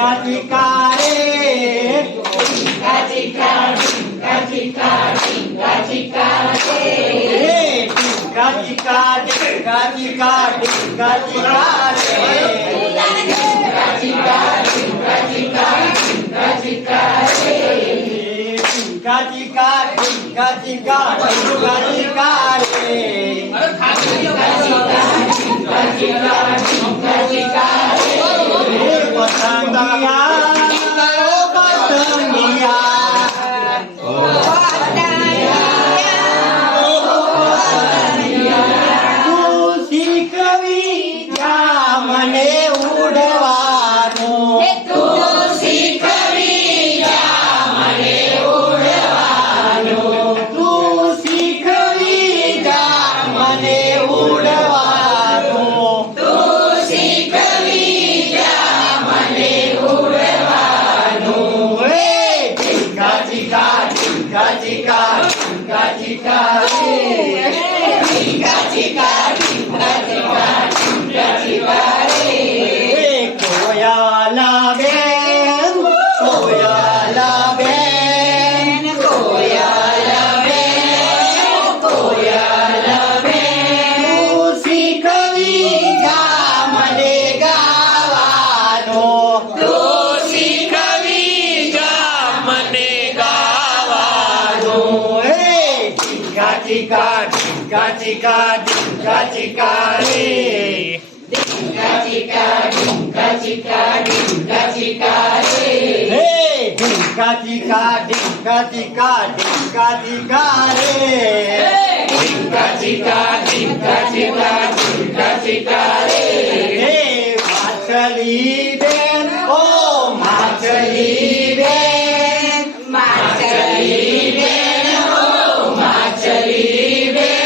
ટીકા રે ટીકા ટીકા ટીકા ટીકા ટીકા ટીકા રે ટીકા ટીકા ટીકા ટીકા ટીકા ટીકા રે ટીકા ટીકા ટીકા ટીકા ટીકા ટીકા રે ટીકા ટીકા ટીકા ટીકા ટીકા ટીકા રે ટીકા ટીકા ટીકા ટીકા ટીકા રે ટીકા ટીકા ટીકા ટીકા ટીકા ટીકા રે ટીકા ટીકા ટીકા ટીકા ટીકા ટીકા રે ટીકા ટીકા ટીકા ટીકા ટીકા ટીકા રે માછલી બેન ઓ માછલી બેન માછલી બેન હો માછલી બેન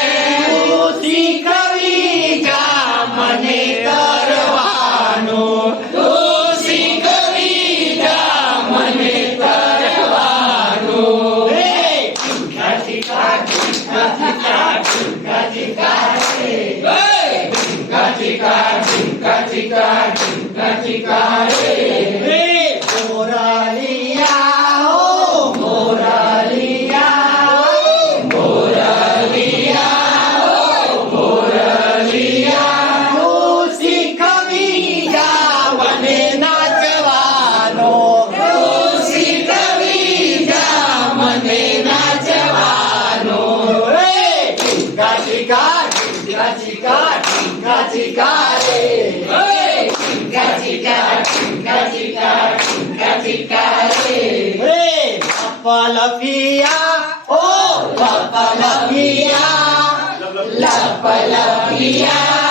શીખવી જા મને તરવાનું તું શીખવી જા મને તરવાનું ટીકા ટીકા ટીકા ટીકા ટીકા ટીકા રે ટીકા ટીકા ટીકા ટીકા ટીકા ટીકા રે મોરાલિયા ઓ મોરાલિયા તું શીખવી જા મને નાચવાનો તું શીખવી જા મને નાચવાનો ટીકા ટીકા ટીકા ટીકા ટીકા ટીકા રે ટીકા ટીકા ટીકા ટીકા ટીકા ટીકા રે બાપા લપિયા ઓ બાપા લપિયા લપ લપિયા